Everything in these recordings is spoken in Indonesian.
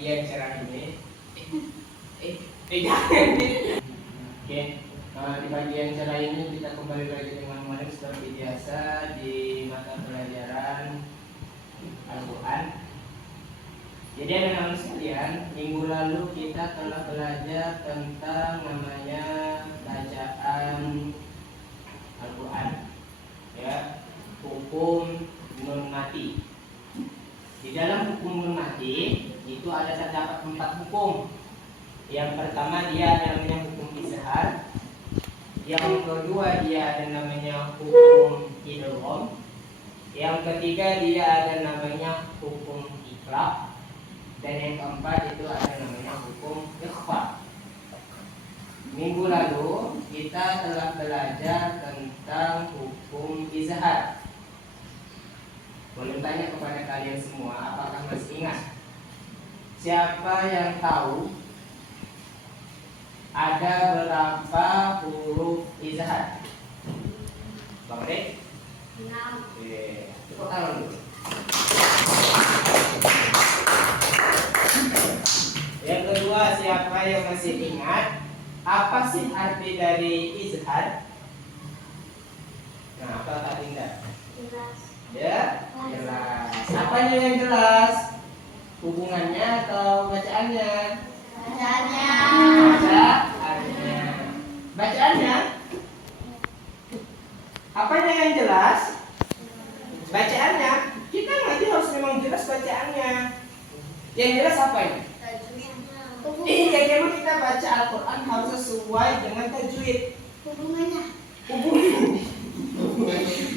bagian cerah ini. Jangan. Oke, di bagian cerah ini kita kembali lagi teman-teman seperti biasa di mata pelajaran Al-Quran. Jadi anak-anak sekalian, minggu lalu kita telah belajar tentang namanya bacaan Al-Quran, ya, hukum nun mati. Di dalam hukum nun mati itu terdapat 4 hukum. Yang pertama dia ada namanya hukum izhar. Yang kedua dia ada namanya hukum idgham. Yang ketiga dia ada namanya hukum iqlab. Dan yang keempat itu ada namanya hukum ikhfa. Minggu lalu kita telah belajar tentang hukum izhar. Boleh tanya kepada kalian semua, apakah masih ingat? Siapa yang tahu ada berapa huruf izhar? Bang Rek? 6. Oke, tepuk tangan dulu. Yang kedua, siapa yang masih ingat apa sih arti dari izhar? Nah, apa Kak Dinda? Jelas. Ya, jelas. Apanya yang jelas? Hubungannya atau bacaannya? Bacaannya. Bacaannya. Bacaannya? Apanya yang jelas? Bacaannya. Kita ngaji harus memang jelas bacaannya. Yang jelas apa ini? Iya, memang kita baca Al-Quran harus sesuai dengan tajwid. Hubungannya.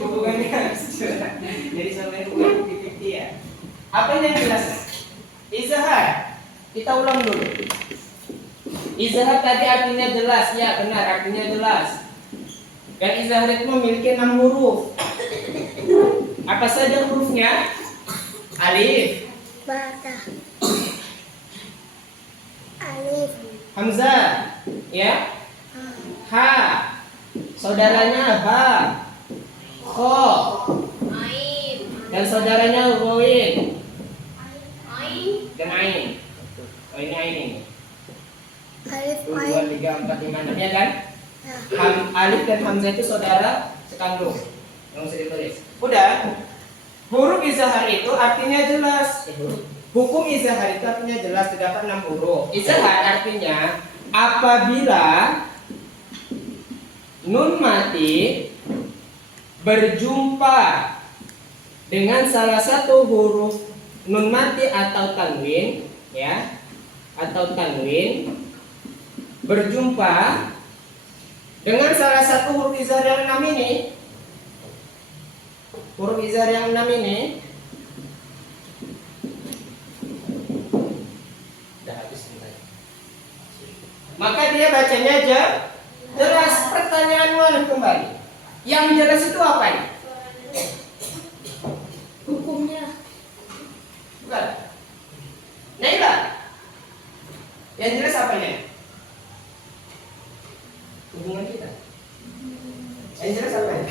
Hubungannya. Jadi sampai hubungan 50-50 ya. Apa yang jelas? Izhar. Kita ulang dulu. Izhar tadi artinya jelas, ya benar artinya jelas. Dan izhar itu memiliki 6 huruf. Apa saja hurufnya? Alif, Bata, alif, hamzah, ya, ha, saudaranya ha, kho, dan saudaranya ghain, dan ain. Oh ini ain ini. alif, 1, 2, 3, 4, 5, 6 ya kan? Alif dan hamzah itu saudara sekandung. Yang bisa ditulis. Udah. Huruf izhar itu artinya jelas. Hukum izhar itu artinya jelas, terdapat 6 huruf. Izhar artinya apabila nun mati berjumpa dengan salah satu huruf nun mati atau tanwin, ya, atau tanwin berjumpa dengan salah satu huruf izhar yang 6 ini. Huruf izhar yang 6 ini udah habis nilai. Maka dia bacanya aja jelas. Pertanyaan mana kembali? Yang jelas itu apa ini? hukumnya, Bukan. Naila. Yang jelas apanya? Hubungan kita. Yang jelas apanya?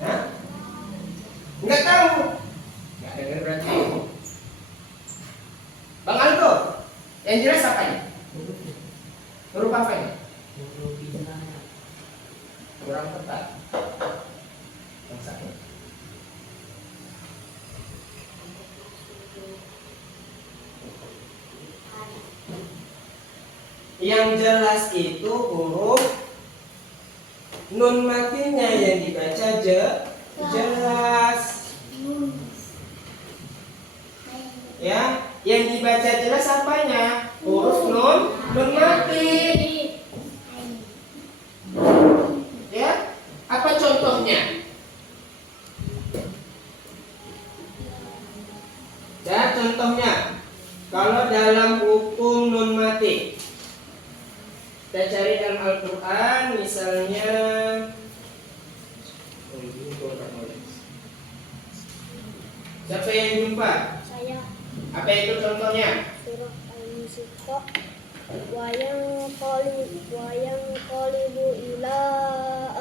Hah? Enggak tahu. Enggak dengar berarti. Bang Aldo, yang jelas apanya? Huruf apa ini? Kurang tepat. Yang satu. Yang jelas itu huruf nun matinya yang dibaca jelas. Ya, yang dibaca jelas apanya? Huruf nun mati. Ya, apa contohnya? Ya, contohnya kalau dalam hukum nun mati kita cari dalam Al-Quran misalnya. Siapa yang jumpa? saya, Apa itu contohnya? surah Al-Musiqah, wayang qalibu ila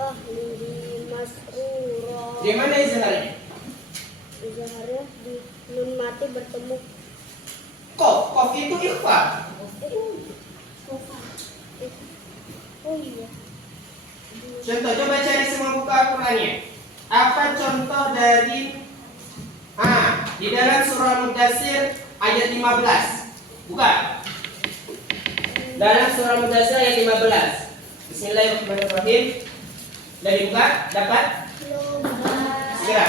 ahlihi masrura. Di mana izharnya? Izharnya di Nun mati bertemu. Kof itu ikhfa. Oh iya. Contoh, coba cari semua buku Al-Qur'annya. Apa contoh dari di dalam surah Mudatsir ayat 15. Buka. Dalam surah Mudatsir ayat 15. Bismillahirrahmanirrahim. Sudah dibuka? Dapat? Segera.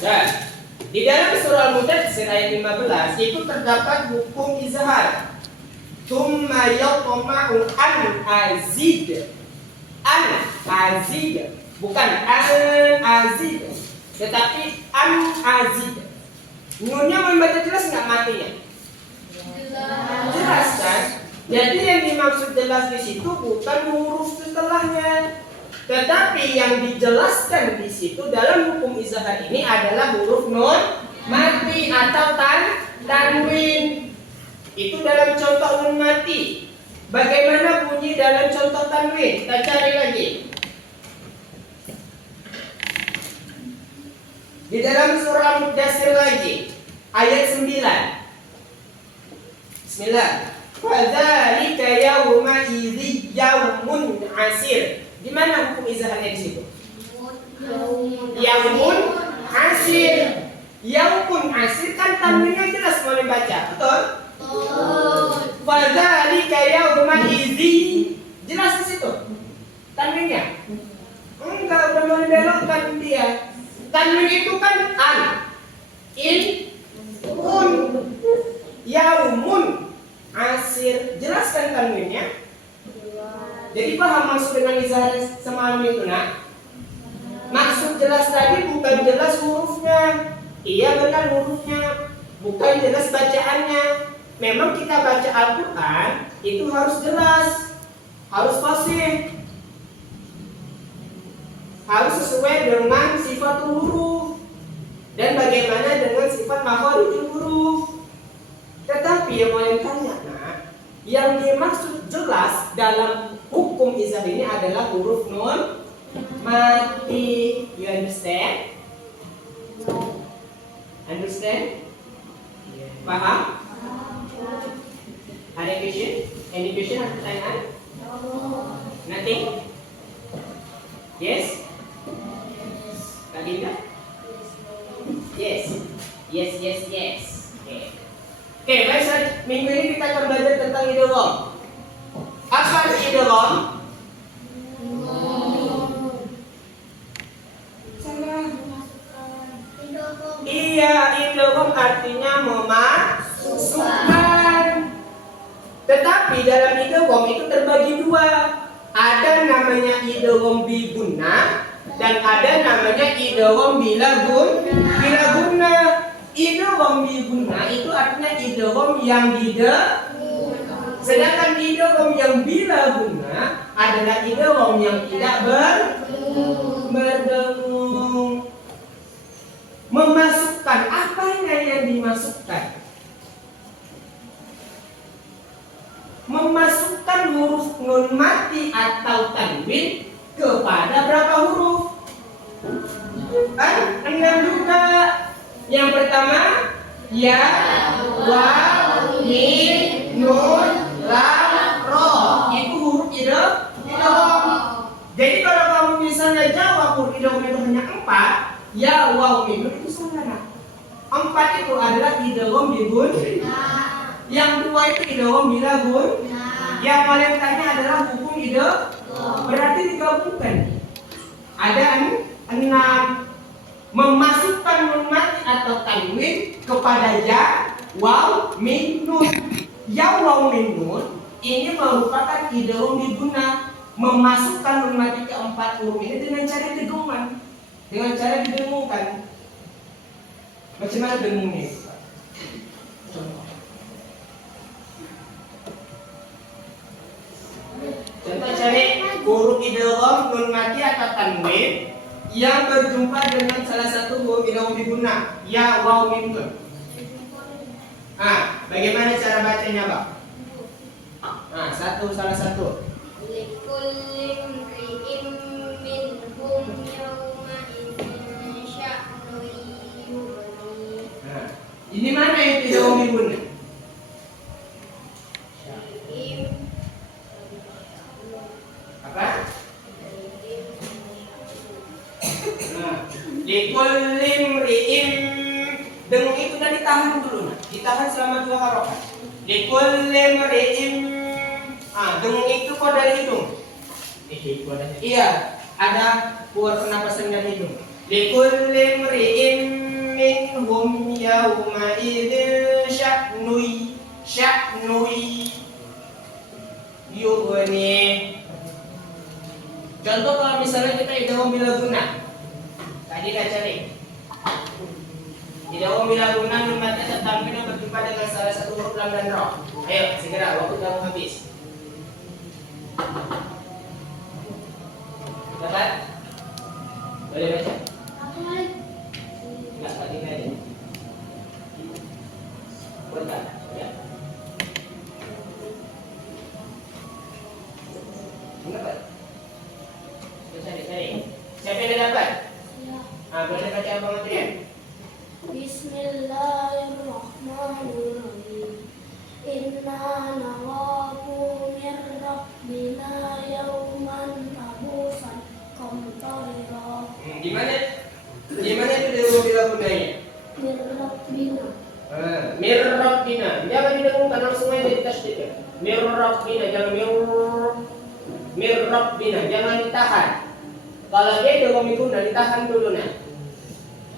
Dan di dalam surah Mudatsir ayat 15 itu terdapat hukum izhar. Tsumma yatma'u an azid. An azid, bukan an azid, tetapi an azid. Nunnya membaca jelas nggak matinya? Jelas kan? Jadi yang dimaksud jelas di situ bukan huruf setelahnya, tetapi yang dijelaskan di situ dalam hukum izhar ini adalah huruf nun mati atau tanwin. Itu dalam contoh nun mati. Bagaimana bunyi dalam contoh tanwin? Kita cari lagi. Di dalam surah Mudatsir lagi ayat 9. Bismillah. Fadzalika yauma idzi yaumun asir. Di mana hukum izharnya di situ? Yaumun asir. Yaumun asir kan tanwinnya jelas mau dibaca, betul? Fadzalika yauma idzi. Jelas di situ. Tanwinnya? Enggak, udah mau dibelokkan dia. Tanwin itu kan an, in, un, yaumun, asir. Jelaskan tanwinnya. Jadi paham maksud dengan izhar semalam itu nak? Maksud jelas tadi bukan jelas hurufnya. Iya benar hurufnya, bukan jelas bacaannya. Memang kita baca Al-Quran itu harus jelas, harus fasih, harus sesuai dengan sifat huruf dan bagaimana dengan sifat makharijul huruf. Tetapi yang mau tanya, nah, yang dimaksud jelas dalam hukum izhar ini adalah huruf nun mati. You understand? Understand? Paham? Ada question? Any question atau pertanyaan? Nothing? Yes? Lagi enggak? Yes. Yes, yes, yes. Oke, baik, minggu ini kita akan belajar tentang idgham. Apa itu idgham? Iya, idgham artinya memasukkan. Tetapi dalam idgham itu terbagi dua. Ada namanya idgham bi gunnah dan ada namanya idgham bila gunna. Idgham bi gunnah itu artinya idgham yang sedangkan idgham yang bila gunnah adalah idgham yang tidak berdengung. Memasukkan, apanya yang dimasukkan? Memasukkan huruf nun mati atau tanwin kepada berapa huruf? Kan 6 juga. Yang pertama ya, waw, mim, nun, lam, ro. Itu huruf idgham. Jadi kalau kamu misalnya jawab huruf idgham itu hanya 4, ya, waw, mim, nun itu salah. 4 itu adalah idgham bi gunnah. Yang 2 itu idgham bila gunnah. Yang paling tanya adalah hukum idgham. Berarti digabungkan. Ada 6. Memasukkan nun mati atau tanwin kepada ya, waw, mim, nun. Ya, waw, mim, nun ini merupakan idgham bi gunnah. Memasukkan nun mati ke 4 huruf ini dengan cara didengungkan. Dengan cara didengungkan. Bagaimana dengungnya? Contoh cari huruf idgham nun mati atau tanwin yang berjumpa dengan salah satu huruf idgham bi gunnah, ya, waw, mim, nun. Bagaimana cara bacanya, Pak? Salah satu. Likulli imri'in minhum yawma idzin sya'nun Ini mana yang tidak umi guna? Im. Apa? Nah, likullim ri'im. Dengung itu udah ditahan dulu. Nah. Ditahan selama 2 harokat. Likullim ri'im. Dengung itu kok dari hidung. Iya, ada keluar pernapasan dari hidung. Likullim ri'im minhum yawma idzin sya'nui yughni. Contoh kalau misalnya kita idgham bila guna. Tadi dah cari. Idgham bila guna nun mad tampil berjumpa dengan salah satu huruf lam dan ra. Ayo, segera waktu sudah mau habis. Dapat? Boleh baca? Enggak, tadi aja. Bentar, ya. Dapat? Cari. Siapa yang dah dapat? Boleh baca Abang Adrian? Bismillahirrahmanirrahim. Inna nakhafu min rabbina yawman abusan qamtarira. Gimana itu dia bila gunanya? Min rabbina. Mir Rabbina. Jangan didengungkan langsung aja ditasydid. Mir Rabbina, jangan mir Rabbina, jangan ditahan. Kalau dia idgham guna ditahan dulu nah.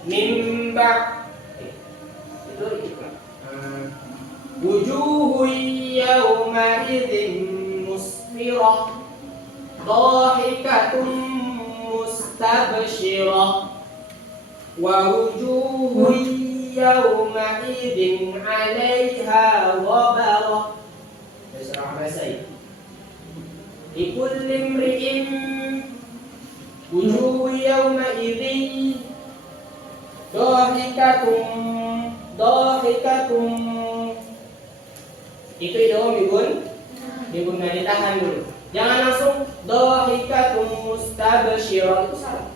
Mimba itu wujuhu yawma idzin musfirah dhahikatun mustabshirah wa wujuhu yawma idzin 'alaiha ghabarah. Terserah bahasa ini. Likulli imri'in wujuhu yawma idzin dhahikatun. Itu idgham biguna ditahan dulu. Jangan langsung dhahikatun mustabshirah, itu salah.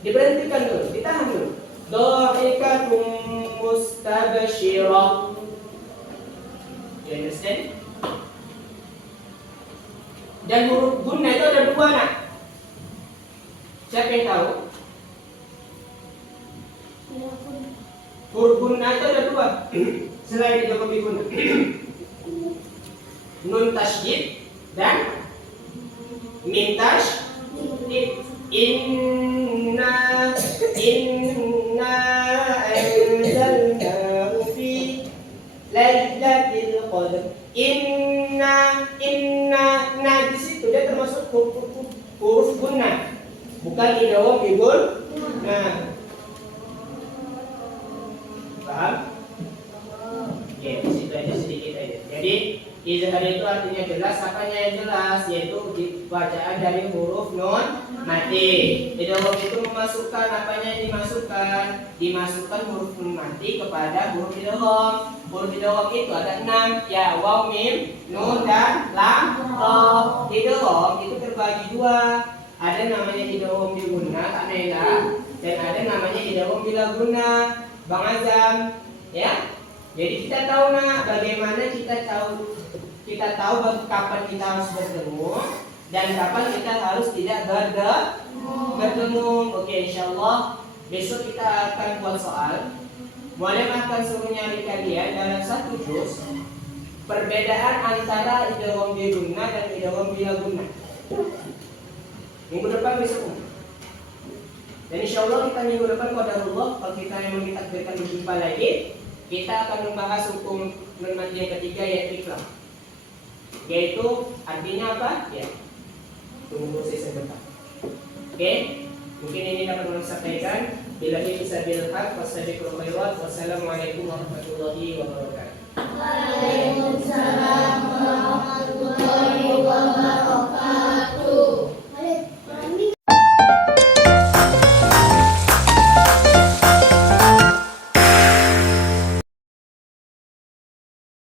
Diberhentikan dulu, ditahan dulu. Dhahikatun mustabshirah. You understand? Dan huruf gunna itu ada 2 nak. Siapa yang tahu? Huruf gunna itu ada 2 selain idgham biguna. Nun tasydid dan mim tasydid. Inna anzalnahu fi lailatul qadr. Inna di situ dia termasuk huruf gunna, bukan idgham biguna. Paham? Oke, di situ aja sedikit aja. Jadi izhar itu artinya jelas, apanya yang jelas? Yaitu bacaan dari huruf nun mati. Idgham itu memasukkan apanya yang dimasukkan? Dimasukkan huruf nun mati kepada huruf idgham. Huruf idgham itu ada 6, ya, waw, mim, nun dan lam, ra. Idgham itu terbagi 2. Ada namanya idgham biguna, Naila, dan ada namanya idgham bila guna, Bang Azam, ya. Jadi kita tahu bagaimana kita tahu kapan kita harus bertemu dan kapan kita harus tidak bertemu. Oke, insyaallah besok kita akan buat soal. Muallim akan suruh nyari kalian dalam 1 juz perbedaan antara idgham biguna dan idgham bila guna. Minggu depan besok. Dan insyaallah kita minggu depan qadarullah kalau kita memang ditakdirkan berjumpa lagi, kita akan membahas hukum nun mad yang ketiga, yaitu ikram. Yaitu artinya apa? Ya. Tunggu saya sebentar. Oke, mungkin ini dapat kami sampaikan. Billahi fisabilil haq wasabiqul khairat. Wassalamualaikum warahmatullahi wabarakatuh. Waalaikumsalam warahmatullahi wabarakatuh.